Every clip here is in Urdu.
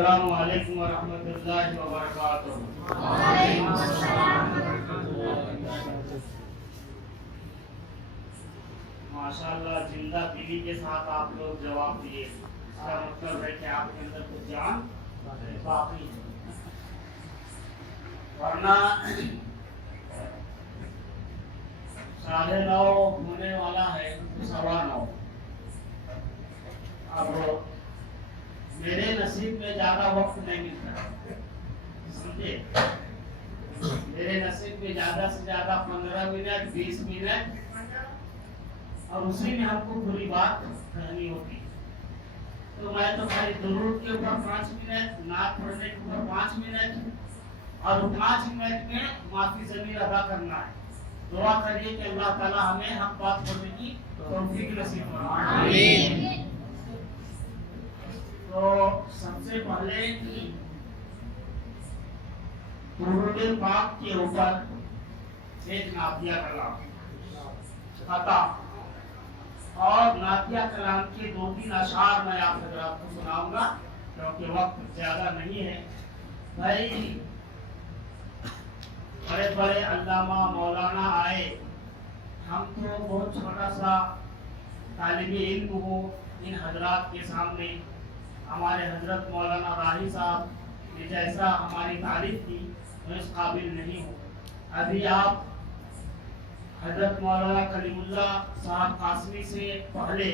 السلام علیکم ورحمۃ اللہ وبرکاتہ۔ ماشاءاللہ زندہ دلی کے ساتھ آپ لوگ جواب دیے، اس کا مطلب ہے کہ آپ کے اندر کچھ جان باقی ہے، ورنہ 9:30 ہونے والا ہے، 9:15۔ اب میرے نصیب میں زیادہ وقت نہیں ملتا، سمجھے؟ میرے نصیب میں زیادہ سے زیادہ 15 منٹ 20 منٹ، اور اسی میں ہم کو پوری بات کہنی ہوتی، تو میں تو خالی درود کے اوپر 5 منٹ، نعت پڑھنے کے اوپر 5 منٹ، اور 5 منٹ میں معافی ضمیر ادا کرنا ہے۔ دعا کریے کہ اللہ تعالی ہمیں حق بات بولنے کی توفیق نصیب فرمائے، آمین۔ تو سب سے پہلے درود پاک کے اوپر ایک نعتیہ کلام عطا، اور نعتیہ کلام کے 2-3 اشعار میں آپ حضرات کو سناؤں گا کیونکہ وقت زیادہ نہیں ہے۔ بھائی بڑے بڑے علامہ مولانا آئے، ہم تو بہت چھوٹا سا طالب علم ہو، ان حضرات کے سامنے ہمارے حضرت مولانا راہی صاحب نے جیسا ہماری تعریف کی میں اس قابل نہیں ہوں۔ ابھی آپ حضرت مولانا کلیم اللہ صاحب قاسمی سے پہلے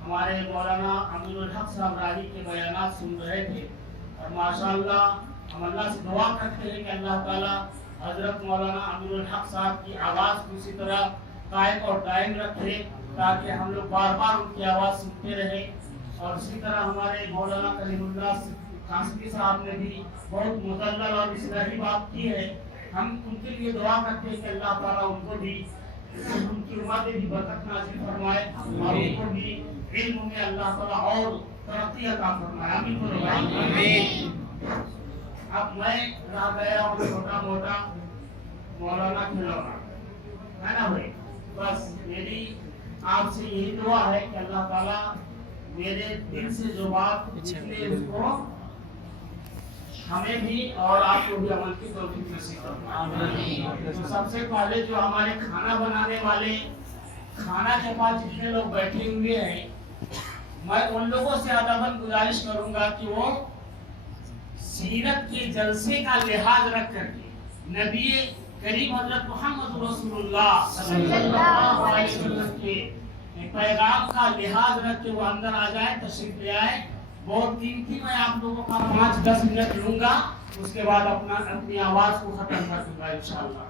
ہمارے مولانا امین الحق صاحب راہی کے بیانات سن رہے تھے، اور ماشاءاللہ ہم اللہ سے دعا کرتے ہیں کہ اللہ تعالیٰ حضرت مولانا امین الحق صاحب کی آواز کو اسی طرح قائم اور دائم رکھے تاکہ ہم لوگ بار بار ان کی آواز سنتے رہیں۔ اور اسی طرح ہمارے مولانا کلیم اللہ قاسمی صاحب نے بھی بہت مدلل اور اصلاحی بات کی ہے، ہم ان کے لیے دعا کرتے ہیں کہ اللہ تعالیٰ ان کو بھی ان کی امت میں بھی برکت نازل فرمائے، اور ان کو بھی علم میں اللہ تعالیٰ اور ترقی عطا فرمائے، آمین بولو بھائی، آمین۔ اب میں رہ گیا ہوں چھوٹا موٹا مولانا کھلونا، ہے نا بھائی؟ بس میری آپ سے یہی دعا ہے کہ اللہ تعالیٰ میرے دل سے جو بات نکلے اس کو ہمیں بھی اور آپ کو بھی عمل کی توفیق نصیب فرمائے۔ تو سب سے پہلے جو ہمارے کھانا بنانے والے کھانا کے پاس جتنے لوگ بیٹھے ہوئے ہیں، میں ان لوگوں سے ادباً گزارش کروں گا کہ وہ سیرت کے جلسے کا لحاظ رکھ کر کے نبی کریم حضرت محمد رسول اللہ صلی اللہ علیہ وسلم کے پیغام کا لحاظ رکھ کے وہ اندر آ جائے، تشریف لے آئے۔ بہت قیمتی میں آپ لوگوں کا 5-10 منٹ لوں گا، اس کے بعد اپنی آواز کو ختم کر دوں گا انشاءاللہ۔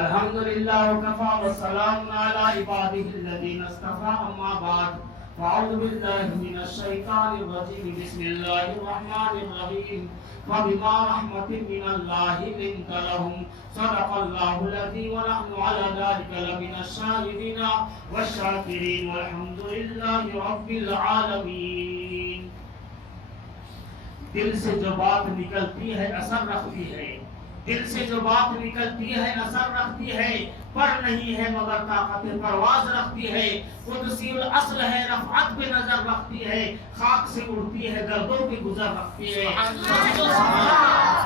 الحمدللہ وکفا وسلام علی عبادہ الذین اصطفیٰ، اما بعد فاعوذ باللہ من الشیطان الرجیم، بسم اللہ الرحمن الرحیم، فبما رحمت من اللہ لنت لهم، صدق اللہ العظیم، ونحن علی ذلک لمن الشاہدین والشاکرین، والحمد للہ رب العالمین۔ دل سے جو بات نکلتی ہے اثر رکھتی ہے، دل سے جو بات نکلتی ہے اثر رکھتی ہے، پر نہیں ہے مگر طاقت پرواز رکھتی ہے، قدسی الاصل ہے رفعت پہ نظر رکھتی ہے، خاک سے اڑتی ہے گردوں پہ گزر رکھتی ہے۔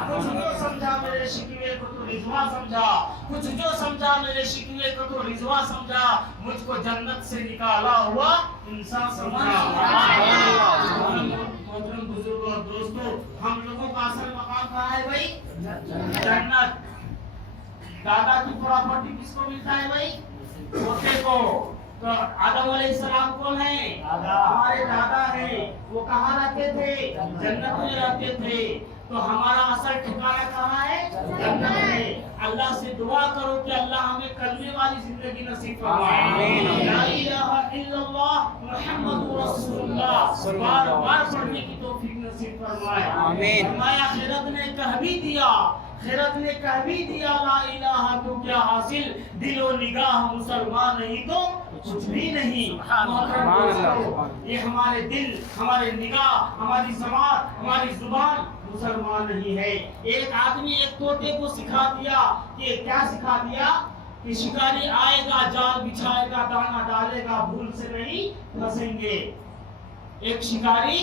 کچھ جو سمجھا میرے شکوے کو تو رضوا سمجھا، کچھ جو سمجھا میرے شکوے کو تو رضوا سمجھا، مجھ کو جنت سے نکالا ہوا انسان سمجھا۔ محترم بزرگوں اور دوستوں، ہم لوگوں کا اصل مقام کہاں ہے بھائی؟ جنت۔ دادا کی پراپرٹی کس کو ملتا ہے بھائی؟ پوتے کو۔ تو آدم علیہ السلام کون ہیں؟ ہمارے دادا ہیں، وہ کہاں رہتے تھے؟ جنت میں رہتے تھے۔ تو ہمارا اصل ٹھکانہ کہاں ہے؟ جنت میں۔ اللہ سے دعا کرو کہ اللہ ہمیں کلمے والی زندگی نصیب فرمائے، لا الہ الا اللہ محمد رسول اللہ بار بار پڑھنے کی توفیق نصیب فرمائے، آمین۔ فرمایا خیرت نے کہہ بھی دیا، خیرت نے کہہ بھی دیا لا الہ تو کیا حاصل، دل و نگاہ مسلمان نہیں تو کچھ بھی نہیں۔ یہ ہمارے دل، ہمارے نگاہ، ہماری زبان، ہماری زبان مسلمان نہیں ہے۔ ایک آدمی ایک طوطے کو سکھا دیا کہ کیا سکھا دیا کہ شکاری آئے گا، جال بچھائے گا، دانا ڈالے گا، بھول سے نہیں پھنسیں گے۔ ایک شکاری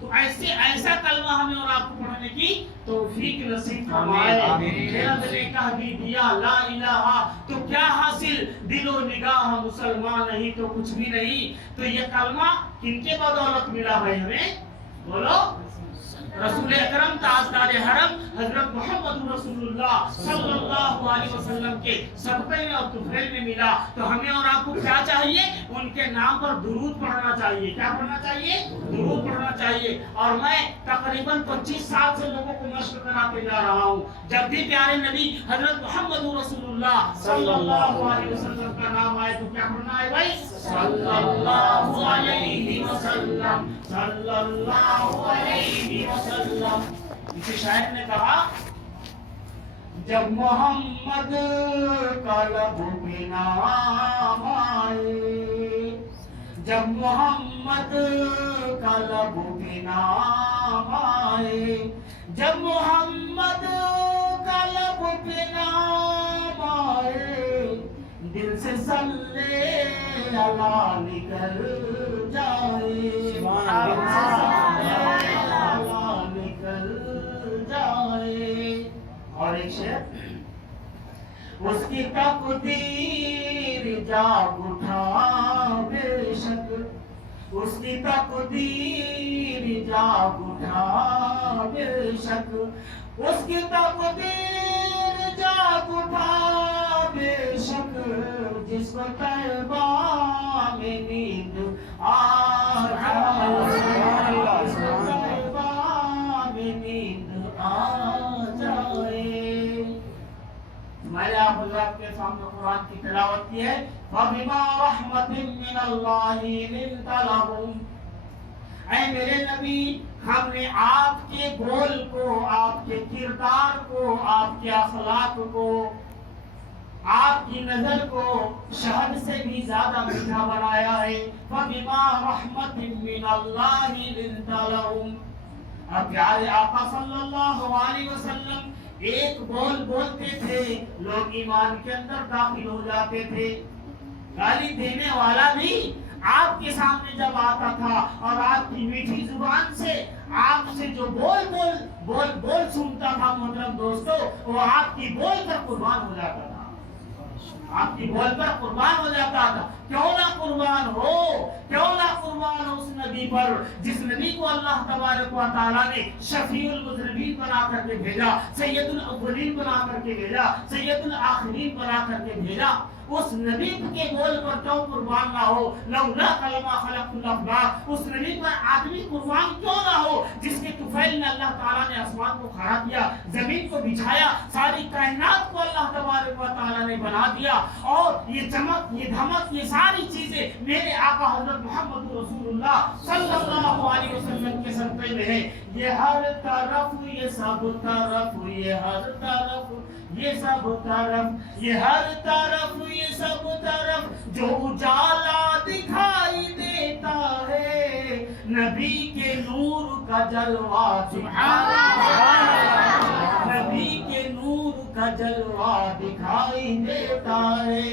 تو ایسا کلمہ ہمیں اور آپ کو پڑھنے کی توفیق نصیب فرمائے. میرا دل نے کہہ بھی دیا لا الہ تو کیا حاصل، دل و نگاہ مسلمان نہیں تو کچھ بھی نہیں. تو یہ کلمہ کن کے بدولت ملا ہے ہمیں؟ بولو. رسول اکرم تاجدار حرم حضرت محمد رسول اللہ صلی اللہ علیہ وسلم کے صدقے میں اور طفیل میں ملا. تو ہمیں اور آپ کو کیا چاہیے؟ ان کے نام پر درود پڑھنا چاہیے. کیا پڑھنا چاہیے؟ درود پڑھنا چاہیے. اور میں تقریباً 25 سال سے لوگوں کو مشق کراتے جا رہا ہوں. جب بھی پیارے نبی حضرت محمد رسول اللہ صلی اللہ علیہ وسلم کا نام آئے تو کیا پڑھنا ہے بھائی؟ صلی اللہ علیہ وسلم، صلی اللہ علیہ وسلم. کسی شاعر نے کہا جب محمد کا لب پہ نام آئے، جب محمد کا لب پہ نام آئے، جب محمد کا لب پہ نام آئے، دل سے صلی اللہ نکل جائے، دل سے صلی اللہ نکل جائے. اور ایک شعر، اس کی تقدیر جاگ اٹھا بے شک، اس کی تقدیر جاگ اٹھا بے شک، اس کی تقدیر جاگ اٹھا بے شک، جس کو طیبہ میں نیند آ جائے، جس کو طیبہ میں نیند آ جائے. میں نے آپ حضرات کے سامنے قرآن کی تلاوت کی ہے. فَبِمَا رَحْمَةٍ مِّنَ اللَّهِ لِنْتَ لَهُمْ. اے میرے نبی، ہم نے آپ کے بول کو، آپ کے کردار کو، آپ کے اخلاق کو، آپ کی نظر کو شہد سے بھی زیادہ میٹھا بنایا ہے. فَبِمَا رَحْمَةٍ مِّنَ اللَّهِ لِنْتَ لَهُمْ. اب پیارے آقا صلی اللہ علیہ وسلم ایک بول بولتے تھے، لوگ ایمان کے اندر داخل ہو جاتے تھے. گالی دینے والا بھی آپ کے سامنے جب آتا تھا اور آپ کی میٹھی زبان سے آپ سے جو بول سنتا تھا محترم دوستو، وہ آپ کی بول پر قربان ہو جاتا تھا. آپ کی بول پر قربان ہو جاتا تھا. کیوں نہ قربان ہو، کیوں نہ قربان ہو اس نبی پر جس نبی کو اللہ تبارک و تعالیٰ نے شفیع المذنبین بنا کر کے بھیجا، سید الاولین بنا کر کے بھیجا، سید الاخرین بنا کر کے بھیجا. اس نبی کے بول پر کیوں قربان نہ ہو؟ لولا کلمہ خلق الافلاق. اس نبی پر آدمی قربان کیوں نہ ہو جس کے طفیل میں اللہ تعالیٰ نے آسمان کو کھڑا کیا، زمین کو بچھایا، ساری کائنات کو اللہ تبارک و تعالیٰ نے بنا دیا. اور یہ چمک، یہ دھمک، یہ ساری چیزیں میرے آقا حضرت محمد رسول اللہ صلی اللہ علیہ وسلم کے صدقے میں ہے. یہ ہر طرف، یہ سب طرف، یہ ہر طرف، یہ سب طرف، یہ ہر طرف، یہ سب طرف جو اجالا دکھائی دیتا ہے، نبی کے نور کا جلوہ. سبحان اللہ. نبی کے نور کا جلوہ دکھائی دیتا ہے.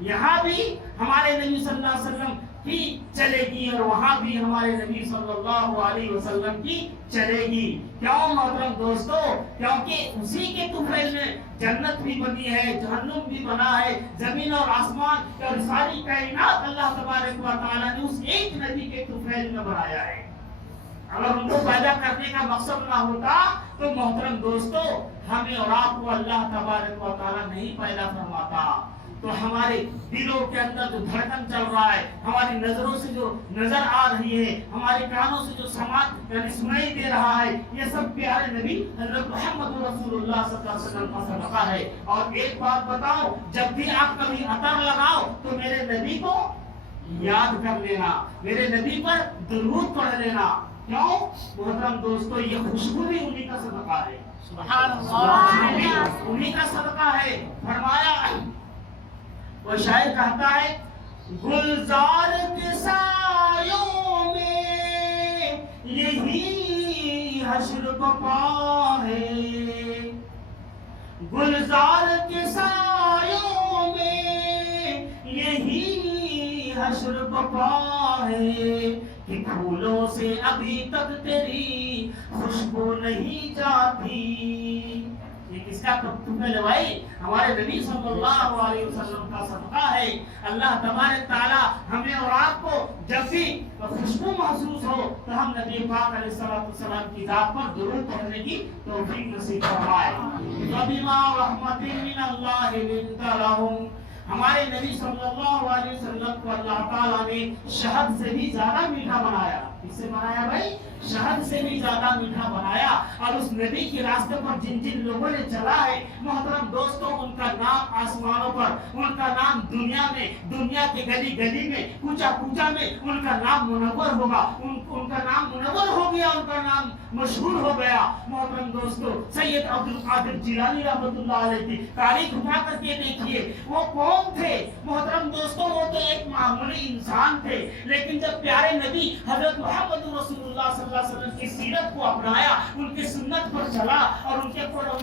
یہاں بھی ہمارے نبی صلی اللہ علیہ وسلم کی چلے گی اور وہاں بھی ہمارے نبی صلی اللہ علیہ وسلم کی چلے گی. کیوں محترم دوستو؟ کیونکہ اسی کے طفیل میں جنت بھی بنی ہے، جہنم بھی بنا ہے، زمین اور آسمان اور ساری کائنات اللہ تبارک و تعالیٰ نے اس ایک نبی کے طفیل میں بنایا ہے. اگر ان کو پیدا کرنے کا مقصد نہ ہوتا تو محترم دوستو ہمیں اور آپ کو اللہ تبارک و تعالیٰ نہیں پیدا فرماتا. تو ہمارے دلوں کے اندر جو دھڑکن چل رہا ہے، ہماری نظروں سے جو نظر آ رہی ہے، ہمارے کانوں سے جو سماعت یعنی سنائی دے رہا ہے، یہ سب پیارے نبی حضرت محمد رسول اللہ صلی اللہ علیہ وسلم کا صدقہ ہے. اور ایک بات بتاؤ، جب بھی آپ کبھی عطر لگاؤ تو میرے نبی کو یاد کر لینا، میرے نبی پر درود پڑھ لینا. کیوں محترم دوستو؟ یہ خوشبو بھی انہی کا صدقہ ہے. سبحان اللہ. انہی کا صدقہ ہے. فرمایا، وہ شاعر کہتا ہے، گلزار کے سایوں میں یہی حشر بپا ہے، گلزار کے سایوں میں یہی حشر بپا ہے، کہ پھولوں سے ابھی تک تیری خوشبو نہیں جاتی. یہ کس کا تحفہ ہے بھائی؟ ہمارے نبی صلی اللہ علیہ وسلم کا صدقہ ہے. اللہ تبارک تعالی ہمیں اور آپ کو جب بھی خوشبو محسوس ہو تو ہم نبی پاک علیہ السلام کی ذات پر درود پڑھنے کی توفیق نصیب فرمائے. فبما رحمت من اللہ لنت لهم. ہمارے نبی صلی اللہ علیہ وسلم کو اللہ تعالیٰ نے شہد سے بھی زیادہ میٹھا بنایا. کس سے بنایا بھائی؟ شہد سے بھی زیادہ میٹھا بنایا. اور اس نبی کے راستے پر جن جن لوگوں نے چلا ہے محترم دوستوں، ان کا نام آسمانوں پر، ان کا نام دنیا میں، دنیا کے گلی گلی میں، کوچا کوچا میں ان کا نام منور ہوگا. ان کا نام منور ہو گیا، ان کا نام مشہور ہو گیا. محترم دوستوں، سید عبد القادر جیلانی رحمۃ اللہ علیہ کی تاریخ اٹھا کر کے دیکھیے وہ کون تھے. محترم دوستوں، وہ تو ایک معمولی انسان تھے، لیکن جب پیارے نبی حضرت محمد رسول اللہ صلی اللہ علیہ وسلم کی سیرت کو اپنایا، ان کی سنت پر چلا اور ان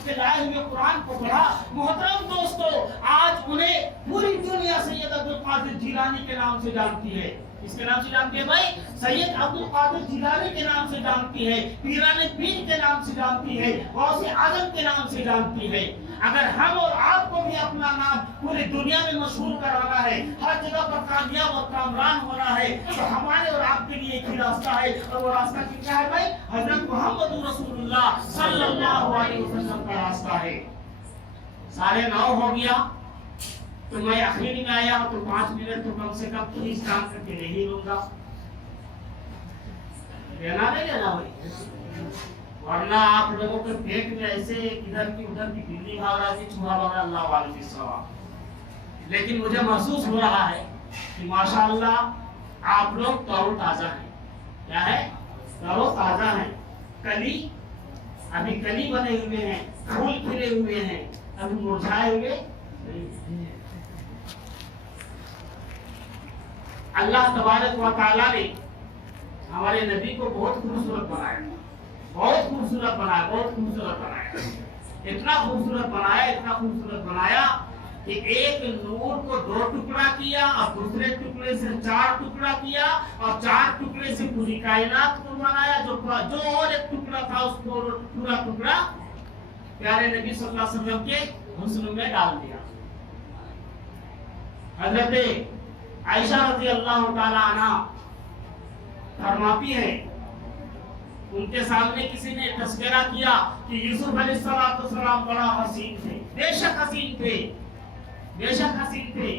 کے لائے ہوئے قرآن کو پڑھا، محترم دوستوں آج انہیں پوری دنیا سید عبد القادر جیلانی کے نام سے جانتی ہے. اس کے نام سے جانتی ہے بھائی؟ سید عبد القادر جیلانی کے نام سے جانتی ہے، پیران پیر کے نام سے جانتی ہے، غوث اعظم کے نام سے جانتی ہے. اگر ہم اور آپ کو بھی اپنا نام پوری دنیا میں مشہور کرانا ہے، ہر جگہ پر کامیاب اور کامران ہونا ہے، تو ہمارے اور آپ کے لیے ایک ہی راستہ ہے، اور وہ راستہ کیا ہے بھائی؟ حضرت محمد رسول اللہ صلی اللہ علیہ وسلم کا راستہ ہے. 9:30 ہو گیا تو میں آخری میں آیا تو 5 منٹ تو کم سے کم کھینچ تان کر کے نہیں لوں گا. لینا نہیں لینا بھائی، ورنہ آپ لوگوں کے پیٹ میں ایسے ادھر کی ادھر کی بلی بھاگ رہا تھی، چوہا بھاگ رہا، اللہ والے کی سوا. لیکن مجھے محسوس ہو رہا ہے کہ ماشاءاللہ آپ لوگ ترو تازہ ہیں. کیا ہے؟ ترو تازہ ہیں. کلی ابھی کلی بنے ہوئے ہیں، پھول کھلے ہوئے ہیں، ابھی مرجھائے ہوئے. اللہ تبارک و تعالیٰ نے ہمارے نبی کو بہت خوبصورت بنایا، بہت خوبصورت بنایا، بہت خوبصورت بنایا. اتنا خوبصورت بنایا، اتنا خوبصورت بنایا کہ ایک نور کو 2 ٹکڑا کیا اور دوسرے ٹکڑے سے 4 ٹکڑا کیا اور 4 ٹکڑے سے پوری کائنات کو بنایا. جو اور ایک ٹکڑا تھا اس کو پورا ٹکڑا پیارے نبی صلی اللہ علیہ وسلم کے حسن میں ڈال دیا. حضرت عائشہ رضی اللہ تعالی عنہ فرماتی ہے، ان کے سامنے کسی نے تذکرہ کیا کہ یوسف علیہ السلام بڑا حسین تھے. بے شک حسین تھے، بے شک حسین تھے.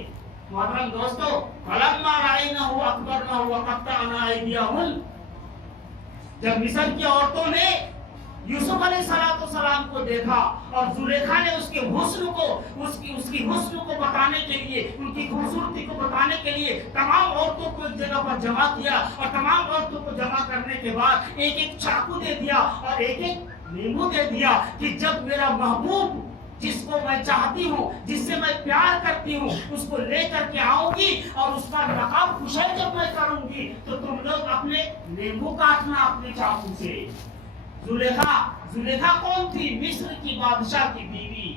محترم دوستو، فلما رأینہ اکبرنہ وقطعنا ایدیہن، جب مصر کی عورتوں نے یوسف علیہ السلام کو دیکھا اور زلیخا نے اس کے حسن کو، اس کی حسن کو بتانے کے لیے، ان کی خوبصورتی کو بتانے کے لیے تمام عورتوں کو ایک جگہ پر جمع کیا اور تمام عورتوں کو جمع کرنے کے بعد ایک ایک چاقو دے دیا اور ایک ایک لیمو دے دیا کہ جب میرا محبوب جس کو میں چاہتی ہوں، جس سے میں پیار کرتی ہوں، اس کو لے کر کے آؤں گی اور اس کا نقاب کشائی جب میں کروں گی تو تم لوگ اپنے لیمو کاٹنا اپنے چاقو سے. زلیخا کون تھی؟ مصر کی بادشاہ کی بیوی،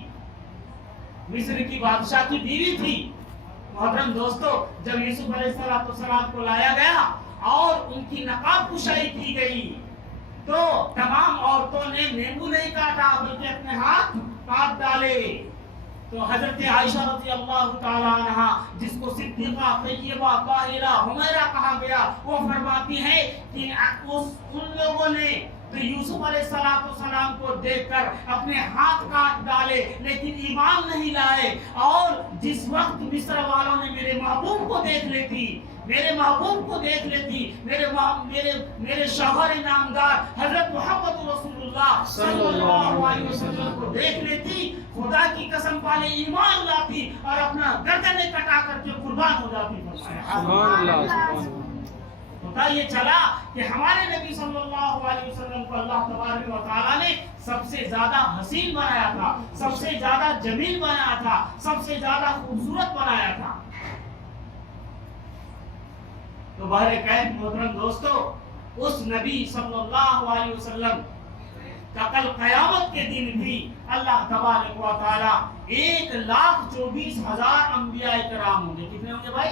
مصر کی بادشاہ کی بیوی تھی. محترم دوستو، جب یوسف علیہ السلام کو لایا گیا اور ان کی نقاب کشائی کی گئی تو تمام عورتوں نے نیمبو نہیں کاٹا بلکہ اپنے ہاتھ کاٹ ڈالے. تو حضرت عائشہ رضی اللہ تعالی عنہا، جس کو صدیقہ، طیبہ، طاہرہ، حمیرہ کہا گیا، وہ فرماتی ہے کہ ان لوگوں نے تو یوسف علیہ السلام کو دیکھ کر اپنے ہاتھ کاٹ ڈالے لیکن ایمان نہیں لائے. اور جس وقت مصر والوں نے میرے محبوب کو دیکھ لیتی، میرے محبوب کو دیکھ لیتی، میرے شوہر نامدار حضرت محمد رسول اللہ صلی اللہ علیہ وسلم کو دیکھ لیتی، خدا کی قسم پالے ایمان لاتی اور اپنا گردنیں کٹا کر کے قربان ہو جاتی. سبحان اللہ. پتہ یہ چلا کہ ہمارے نبی صلی اللہ علیہ وسلم کو اللہ تبارک و تعالیٰ نے سب سے زیادہ حسین بنایا تھا، سب سے زیادہ جمیل بنایا تھا، سب سے زیادہ خوبصورت بنایا تھا. تو بہرکیف محترم دوستو، اس نبی صلی اللہ علیہ وسلم کا کل قیامت کے دن بھی اللہ تبارک و تعالیٰ 1,24,000 انبیاء کرام ہوں گے. کتنے ہوں گے بھائی؟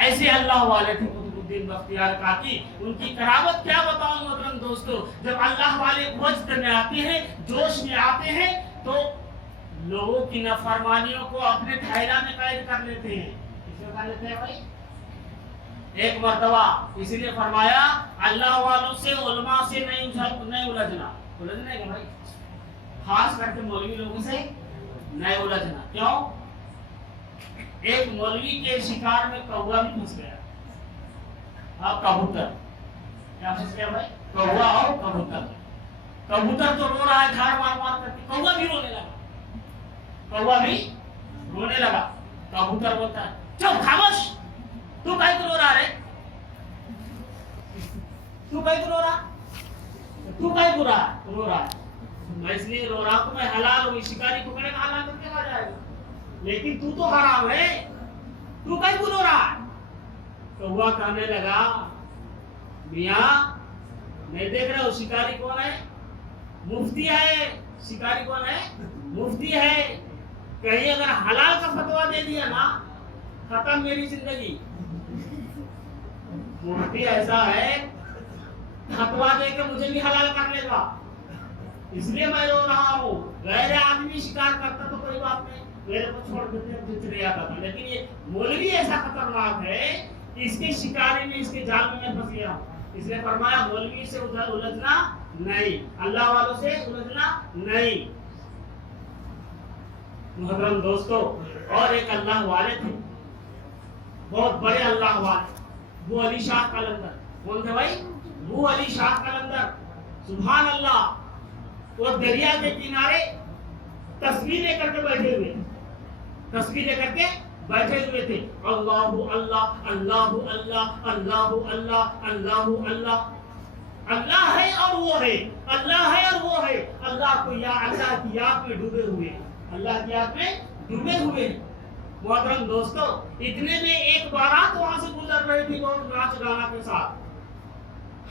ایسے اللہ والے تھے قطب الدین بختیار کاکی. ان کی کرامت کیا بتاؤں محترم دوستو. جب اللہ والے وجد میں آتے ہیں, جوش میں آتے ہیں, تو لوگوں کی نافرمانیوں کو اپنے دائرہ میں قید کر لیتے ہیں. کس میں کر لیتے ہیں بھائی؟ ایک مرتبہ اسی لیے فرمایا اللہ والوں سے علماء سے نہیں الجھنا. الجھنا ہے بھائی, خاص کر کے مولوی لوگوں سے نہیں الجھنا. کیوں؟ ایک مولوی کے شکار میں کوا بھی پھنس گیا. اب کبوتر کیا پھنس گیا بھائی؟ کوا اور کبوتر. کبوتر تو رو رہا ہے گھر مار مار کر کے, کوا بھی رونے لگا. کوا بھی رونے لگا. کبوتر بولتا ہے چپ خاموش, تو کہیں کو رو رہا ہے, تو کہیں کو رو رہا, تو کہیں کو رو رہا ہے. میں اس لیے رو رہا ہوں, میں حلال ہوں, شکاری پکڑے گا حلال کر کے کھا جائے گا, لیکن تو تو حرام ہے, تو کہیں کو رو رہا ہے. تو ہوا کہنے لگا میاں نہیں دیکھ رہے ہو شکاری کون ہے؟ مفتی ہے. شکاری کون ہے؟ مفتی ہے. کہیں اگر حلال کا فتویٰ دے دیا نا, ختم میری زندگی. مفتی ایسا ہے فتویٰ دے کے مجھے بھی حلال کر لے گا, اس لیے میں رو رہا ہوں. غیر آدمی شکار کرتا تو کوئی بات نہیں, میرے کو چھوڑ دیتے چلے جاتا تھا, لیکن یہ مولوی ایسا خطرناک ہے کہ اس کے شکاری میں, اس کے جال میں پھنس گیا. اس لیے فرمایا مولوی سے الجھنا نہیں, اللہ والوں سے الجھنا نہیں. محترم دوستو, اور ایک اللہ والے تھے, بہت بڑے اللہ والے, ابو علی شاہ قلندر. کون تھے بھائی؟ ابو علی شاہ قلندر. سبحان اللہ. وہ دریا کے کنارے تسبیح لے کر کے بیٹھے ہوئے, تسبیح لے کر کے بیٹھے ہوئے تھے. اللہ اللہ اللہ اللہ اللہ اللہ اللہ اللہ. اللہ ہے اور وہ ہے, اللہ ہے اور وہ ہے. اللہ کو یا اللہ کی یاد میں ڈوبے ہوئے, اللہ کی یاد میں ڈوبے ہوئے. محترم دوستو, اتنے میں ایک بارات وہاں سے گزر رہی تھی, بہت ناچ گانا کے ساتھ,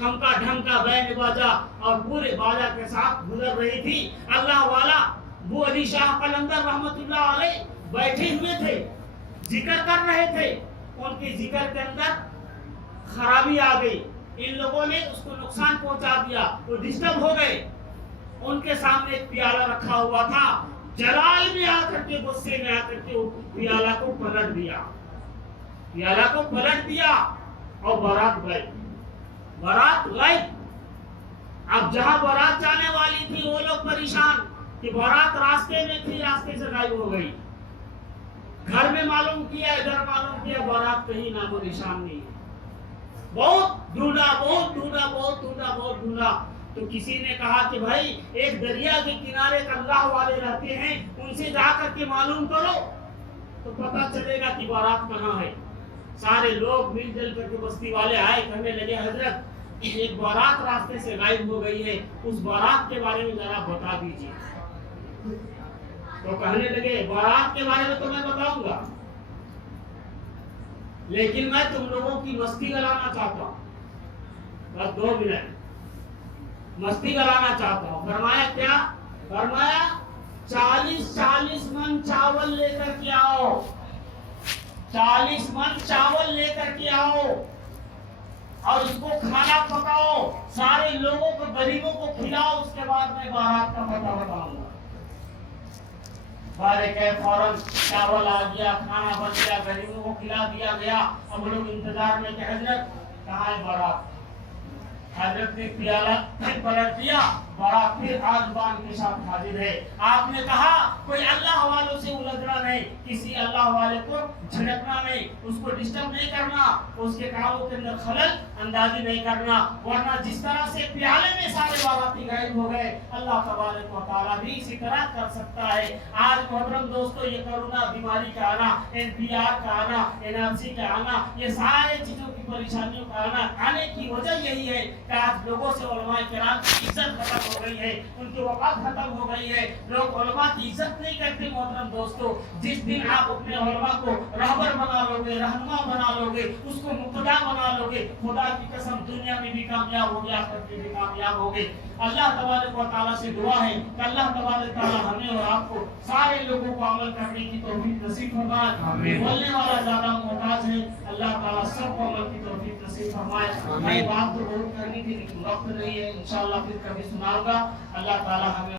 ہمکا ڈھمکا بینڈ باجا اور پورے باجا کے ساتھ گزر رہی تھی. اللہ والا ابو علی شاہ قلندر رحمت اللہ علیہ بیٹھے ہوئے تھے, ذکر کر رہے تھے. ان کے ذکر کے اندر خرابی آ گئی, ان لوگوں نے اس کو نقصان پہنچا دیا, وہ ڈسٹرب ہو گئے. ان کے سامنے ایک پیالہ رکھا ہوا تھا, جلال میں آ کر کے, غصے میں آ کر کے پیالہ کو پلٹ دیا, پیالہ کو پلٹ دیا اور بارات گئی. بارات گئی. اب جہاں بارات جانے والی تھی وہ لوگ پریشان کہ بارات راستے میں تھی, راستے سے غائب ہو گئی. گھر میں معلوم کیا, ادھر معلوم کیا, بارات کہیں نام و نشان نہیں ہے. بہت ڈھونڈا, بہت ڈھونڈا, بہت ڈھونڈا, بہت ڈھونڈا. تو کسی نے کہا کہ بھائی ایک دریا کے کنارے اللہ والے رہتے ہیں, ان سے جا کر کے معلوم کرو تو پتہ چلے گا کہ بارات کہاں ہے. سارے لوگ مل جل کر کے بستی والے آئے, کہنے لگے حضرت ایک بارات راستے سے غائب ہو گئی ہے, اس بارات کے بارے میں ذرا بتا دیجیے. تو کہنے لگے بارات کے بارے میں تو میں بتاؤں گا, لیکن میں تم لوگوں کی مستی کرانا چاہتا ہوں, بس 2 منٹ مستی کرانا چاہتا ہوں. فرمایا کیا؟ فرمایا 40 من چاول لے کر کے آؤ, 40 من چاول لے کر کے آؤ اور اس کو کھانا پکاؤ, سارے لوگوں کو, غریبوں کو کھلاؤ, اس کے بعد میں بارات کا پتہ بتاؤں گا. بارے کہ فوراً چاول آ گیا, کھانا بن گیا, غریبوں کو کھلا دیا گیا. اب لوگ انتظار میں کہ حضرت کہاں ہے بارات. حضرت نے پیالہ پھر پلٹ دیا, بارات پھر آزبان کے ساتھ حاضر ہے. آپ نے کہا کوئی اللہ والوں سے الجھنا نہیں, کسی اللہ والے کو جھڑکنا نہیں, اس کو ڈسٹرب نہیں کرنا, اس کے کاموں کے اندر خلل اندازی نہیں کرنا, ورنہ جس طرح سے پیالے میں سارے باراتی غائب ہو گئے, اللہ تبارک و تعالیٰ بھی اسی طرح کر سکتا ہے. آج محترم دوستو, یہ کورونا بیماری کا آنا, NPR کا آنا, NRC کا آنا, یہ سارے چیزوں کی پریشانیوں کا آنے کی وجہ یہی ہے کہ آج لوگوں سے علماء کرام کی عزت ختم ہو گئی ہے, ان کی وقت ختم ہو گئی ہے. لوگ علماء کی عزت نہیں کرتے. محترم دوستو, جس دن آپ اپنے علماء کو رہبر بنا لو گے, رہنما بنا لو گے, اس کو مقتدا بنا لو گے, خدا کی قسم دنیا میں بھی کامیاب ہو گے, آخرت میں بھی کامیاب ہو گے. اللہ تبارک و تعالیٰ سے دعا ہے کہ اللہ تبارک و تعالیٰ ہمیں اور آپ کو سارے لوگوں کو عمل کرنے کی توفیق نصیب فرمائے. بولنے والا زیادہ محتاج ہے, اللہ تعالیٰ سب کو عمل کی توفیق نصیب فرمائے. میں بات تو بہت کرنے کی وقت نہیں ہے, انشاءاللہ پھر کبھی سناؤں گا. اللہ تعالیٰ ہمیں